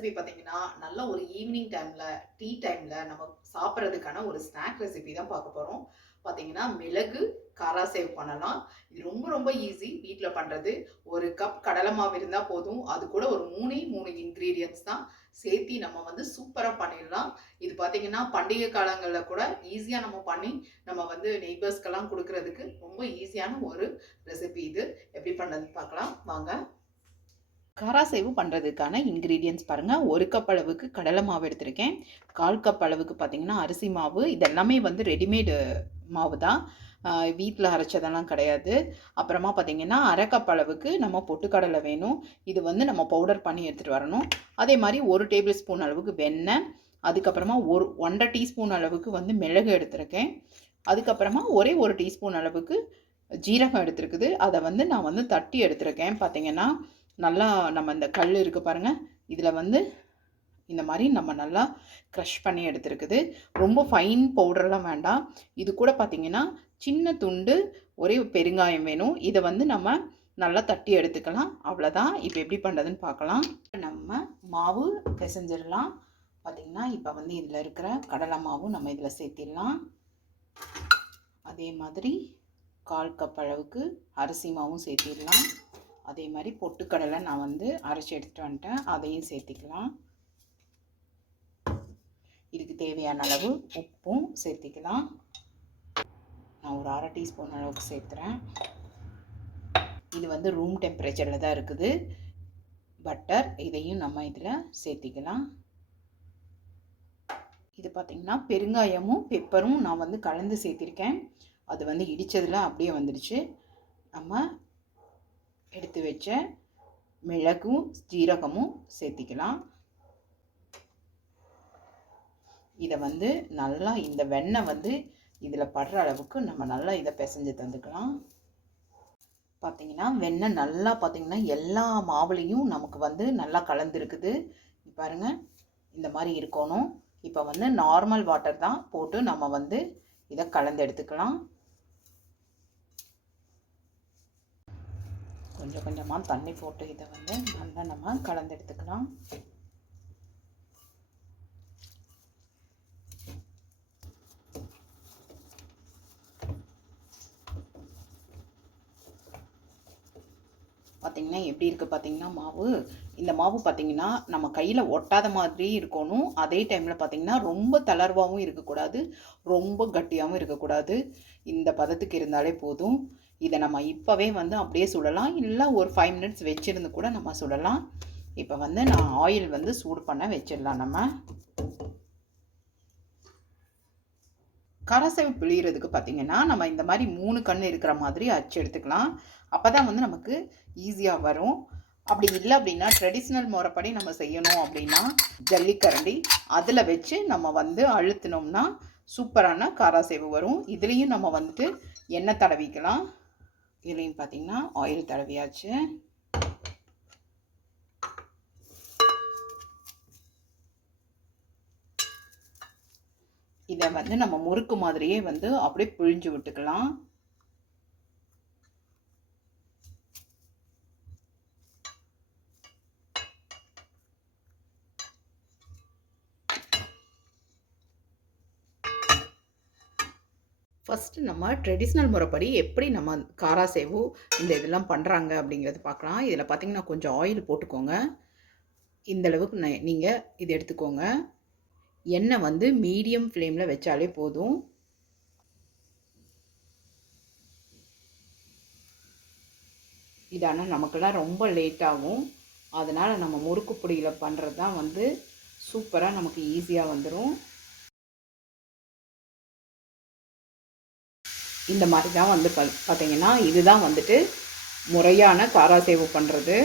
Recipe பார்த்தீங்கன்னா, நல்ல ஒரு ஈவினிங் டைம்ல, டீ டைம்ல நம்ம சாப்பிடுறதுக்கான ஒரு ஸ்நாக் ரெசிபி தான் பார்க்க போறோம். பார்த்தீங்கன்னா, மிளகு காராசேவ் பண்ணலாம். இது ரொம்ப ரொம்ப ஈஸி வீட்ல பண்றது. 1 கப் கடலை மாவு இருந்தா போதும். அது கூட ஒரு 3 இன்கிரீடியன்ட்ஸ் தான் சேர்த்தி நம்ம வந்து சூப்பரா பண்ணிடலாம். இது பார்த்தீங்கன்னா, பண்டிகை காலங்கள்ல கூட ஈஸியா நம்ம பண்ணி, நம்ம வந்து நெய்பர்ஸ்க்கெல்லாம் குடுக்குறதுக்கு ரொம்ப ஈஸியான ஒரு ரெசிபி இது. எப்படி பண்றதுன்னு பார்க்கலாம் வாங்க. காராசேவு பண்ணுறதுக்கான இன்க்ரீடியன்ட்ஸ் பாருங்கள். 1 கப் அளவுக்கு கடலை மாவு எடுத்திருக்கேன். 1/4 கப் அளவுக்கு பார்த்திங்கன்னா அரிசி மாவு. இதெல்லாமே வந்து ரெடிமேடு மாவு தான், வீட்டில் அரைச்சதெல்லாம் கிடையாது. அப்புறமா பார்த்திங்கன்னா 1/2 கப் அளவுக்கு நம்ம பொட்டுக்கடலை வேணும். இது வந்து நம்ம பவுடர் பண்ணி எடுத்துகிட்டு வரணும். அதே மாதிரி 1 டேபிள் ஸ்பூன் அளவுக்கு வெண்ணெய், அதுக்கப்புறமா 1 1/2 டீஸ்பூன் அளவுக்கு வந்து மிளகு எடுத்திருக்கேன். அதுக்கப்புறமா ஒரே 1 டீஸ்பூன் அளவுக்கு ஜீரகம் எடுத்துருக்குது. அதை வந்து நான் வந்து தட்டி எடுத்திருக்கேன். பார்த்திங்கன்னா நல்லா நம்ம இந்த கல் இருக்குது பாருங்கள், இதில் வந்து இந்த மாதிரி நம்ம நல்லா க்ரஷ் பண்ணி எடுத்துருக்குது. ரொம்ப ஃபைன் பவுடர்லாம் வேண்டாம். இது கூட பார்த்திங்கன்னா சின்ன துண்டு ஒரே பெருங்காயம் வேணும். இதை வந்து நம்ம நல்லா தட்டி எடுத்துக்கலாம். அவ்வளோதான். இப்போ எப்படி பண்ணுறதுன்னு பார்க்கலாம். நம்ம மாவு பிசைஞ்சிடலாம். பார்த்திங்கன்னா இப்போ வந்து இதில் இருக்கிற கடலை மாவும் நம்ம இதில் சேர்த்திடலாம். அதே மாதிரி 1/4 கப் அளவுக்கு அரிசி மாவும் சேர்த்திடலாம். அதே மாதிரி பொட்டுக்கடலை நான் வந்து அரைச்சி எடுத்துகிட்டு வந்துட்டேன், அதையும் சேர்த்திக்கலாம். இதுக்கு தேவையான அளவு உப்பும் சேர்த்திக்கலாம். நான் ஒரு 1/2 டீஸ்பூன் அளவுக்கு சேர்த்துறேன். இது வந்து ரூம் டெம்பரேச்சரில் தான் இருக்குது. பட்டர், இதையும் நம்ம இதில் சேர்த்திக்கலாம். இது பார்த்திங்கன்னா பெருங்காயமும் பெப்பரும் நான் வந்து கலந்து சேர்த்திருக்கேன். அது வந்து இடித்ததில் அப்படியே வந்துடுச்சு. நம்ம எடுத்து வச்ச மிளகும் ஜீரகமும் சேர்த்திக்கலாம். இதை வந்து நல்லா இந்த வெண்ணெய் வந்து இதில் படுற அளவுக்கு நம்ம நல்லா இதை பிசைஞ்சு தந்துக்கலாம். பார்த்திங்கன்னா வெண்ணெய் நல்லா பார்த்திங்கன்னா எல்லா மாவுலேயும் நமக்கு வந்து நல்லா கலந்துருக்குது. பாருங்கள், இந்த மாதிரி இருக்கணும். இப்போ வந்து நார்மல் வாட்டர் தான் போட்டு நம்ம வந்து இதை கலந்து எடுத்துக்கலாம். கொஞ்சம் கொஞ்சமாக தண்ணி போட்டு இதை வந்து நல்லா நம்ம கலந்து எடுத்துக்கலாம். பார்த்திங்கன்னா எப்படி இருக்குது பார்த்திங்கன்னா மாவு. இந்த மாவு பார்த்திங்கன்னா நம்ம கையில் ஒட்டாத மாதிரி இருக்கணும். அதே டைமில் பார்த்திங்கன்னா ரொம்ப தளர்வாகவும் இருக்கக்கூடாது, ரொம்ப கட்டியாகவும் இருக்கக்கூடாது. இந்த பதத்துக்கு இருந்தாலே போதும். இதை நம்ம இப்போவே வந்து அப்படியே சுடலாம், இல்லை ஒரு 5 மினிட்ஸ் வச்சுருந்து கூட நம்ம சுடலாம். இப்போ வந்து நான் ஆயில் வந்து சூடு பண்ண வச்சிடலாம். நம்ம கரசேவு பிழியறதுக்கு பார்த்திங்கன்னா நம்ம இந்த மாதிரி 3 கண் இருக்கிற மாதிரி அச்சு எடுத்துக்கலாம். அப்போ தான் வந்து நமக்கு ஈஸியாக வரும். அப்படி இல்லை அப்படின்னா ட்ரெடிஷ்னல் முறைப்படி நம்ம செய்யணும் அப்படின்னா ஜல்லிக்கரண்டி அதில் வச்சு நம்ம வந்து அழுத்தினோம்னா சூப்பரான காராசேவு வரும். இதுலேயும் நம்ம வந்துட்டு எண்ணெய் தடவிக்கலாம். இதுலேயும் பார்த்திங்கன்னா ஆயில் தடவியாச்சு. இதை வந்து நம்ம முறுக்கு மாதிரியே வந்து அப்படியே பிழிஞ்சு விட்டுக்கலாம். ஃபஸ்ட்டு நம்ம ட்ரெடிஷ்னல் முறைப்படி எப்படி நம்ம காராசேவு இந்த இதெல்லாம் பண்ணுறாங்க அப்படிங்கிறது பார்க்கலாம். இதில் பார்த்திங்கன்னா கொஞ்சம் ஆயில் போட்டுக்கோங்க. இந்தளவுக்கு நீங்கள் இது எடுத்துக்கோங்க. எண்ணெய் வந்து மீடியம் ஃப்ளேமில் வச்சாலே போதும். இது ஆனால் நமக்கெல்லாம் ரொம்ப லேட் ஆகும். அதனால் நம்ம முறுக்கு பொடியில் பண்ணுறது தான் வந்து சூப்பராக நமக்கு ஈஸியாக வந்துடும். இந்த மாதிரி தான் வந்து பார்த்திங்கன்னா இதுதான் வந்துட்டு முறையான காராசேவு பண்ணுறது.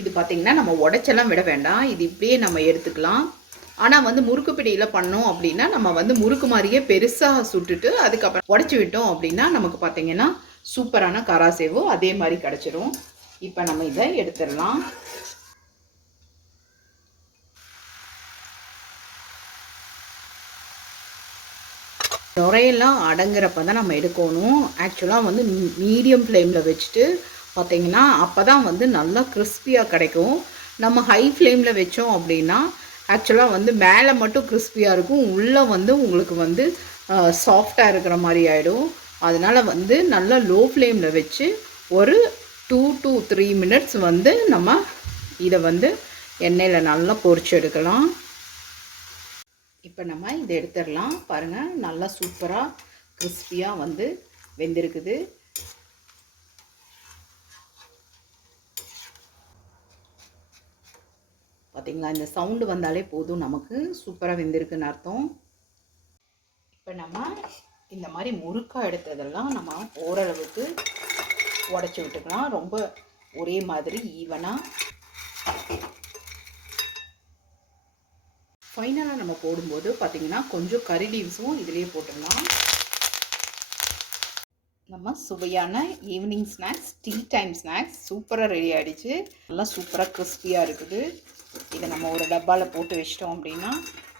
இது பார்த்திங்கன்னா நம்ம உடைச்செல்லாம் விட வேண்டாம், இது இப்படியே நம்ம எடுத்துக்கலாம். ஆனால் வந்து முறுக்கு பிடியில் பண்ணோம் அப்படின்னா நம்ம வந்து முறுக்கு மாதிரியே பெருசாக சுட்டுட்டு அதுக்கப்புறம் உடச்சி விட்டோம் அப்படின்னா நமக்கு பார்த்திங்கன்னா சூப்பரான காராசேவு அதே மாதிரி கிடச்சிரும். இப்போ நம்ம இதை எடுத்துடலாம். நுரையெல்லாம் அடங்குறப்ப தான் நம்ம எடுக்கணும். ஆக்சுவலாக வந்து மீடியம் ஃப்ளேமில் வச்சுட்டு பார்த்தீங்கன்னா அப்போ தான் வந்து நல்லா கிறிஸ்பியாக கிடைக்கும். நம்ம ஹை ஃப்ளேமில் வச்சோம் அப்படின்னா ஆக்சுவலாக வந்து மேலே மட்டும் கிறிஸ்பியாக இருக்கும், உள்ளே வந்து உங்களுக்கு வந்து சாஃப்டாக இருக்கிற மாதிரி ஆகிடும். அதனால் வந்து நல்லா லோ ஃப்ளேமில் வச்சு ஒரு 2 to 3 minutes வந்து நம்ம இதை வந்து எண்ணெயில் நல்லா பொரிச்சு எடுக்கலாம். இப்போ நம்ம இதை எடுத்துடலாம். பாருங்கள், நல்லா சூப்பராக கிறிஸ்பியாக வந்து வெந்திருக்குது. பார்த்தீங்களா, இந்த சவுண்டு வந்தாலே போதும் நமக்கு சூப்பராக வெந்திருக்குன்னு அர்த்தம். இப்போ நம்ம இந்த மாதிரி முறுக்காக எடுத்ததெல்லாம் நம்ம ஓரளவுக்கு உடச்சி விட்டுக்கலாம், ரொம்ப ஒரே மாதிரி ஈவனாக. ஃபைனலாக நம்ம போடும்போது பார்த்திங்கன்னா கொஞ்சம் கறி லீவ்ஸும் இதிலேயே போட்டுடலாம். நம்ம சுவையான evening snacks, tea time snacks சூப்பராக ரெடி ஆகிடுச்சு. நல்லா சூப்பராக கிறிஸ்பியாக இருக்குது. இதை நம்ம ஒரு டப்பாவில் போட்டு வச்சிட்டோம் அப்படின்னா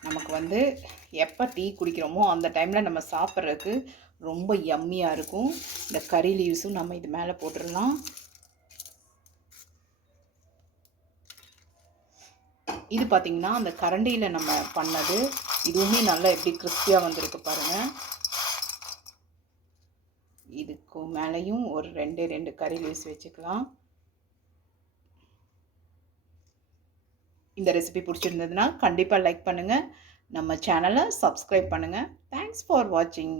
நமக்கு வந்து எப்போ டீ குடிக்கிறோமோ அந்த டைமில் நம்ம சாப்பிட்றதுக்கு ரொம்ப யம்மியாக இருக்கும். இந்த கறி லீவ்ஸும் நம்ம இது மேலே போட்டுடலாம். இது பார்த்திங்கன்னா அந்த கரண்டியில் நம்ம பண்ணது, இதுவுமே நல்லா எப்படி கிறிஸ்பியாக வந்திருக்கு பாருங்கள். இதுக்கு மேலேயும் ஒரு 2 கறி லீவ்ஸ் வச்சுக்கலாம். இந்த ரெசிபி பிடிச்சிருந்ததுன்னா கண்டிப்பாக லைக் பண்ணுங்கள், நம்ம சேனலை சப்ஸ்கிரைப் பண்ணுங்கள். தேங்க்ஸ் ஃபார் வாட்சிங்.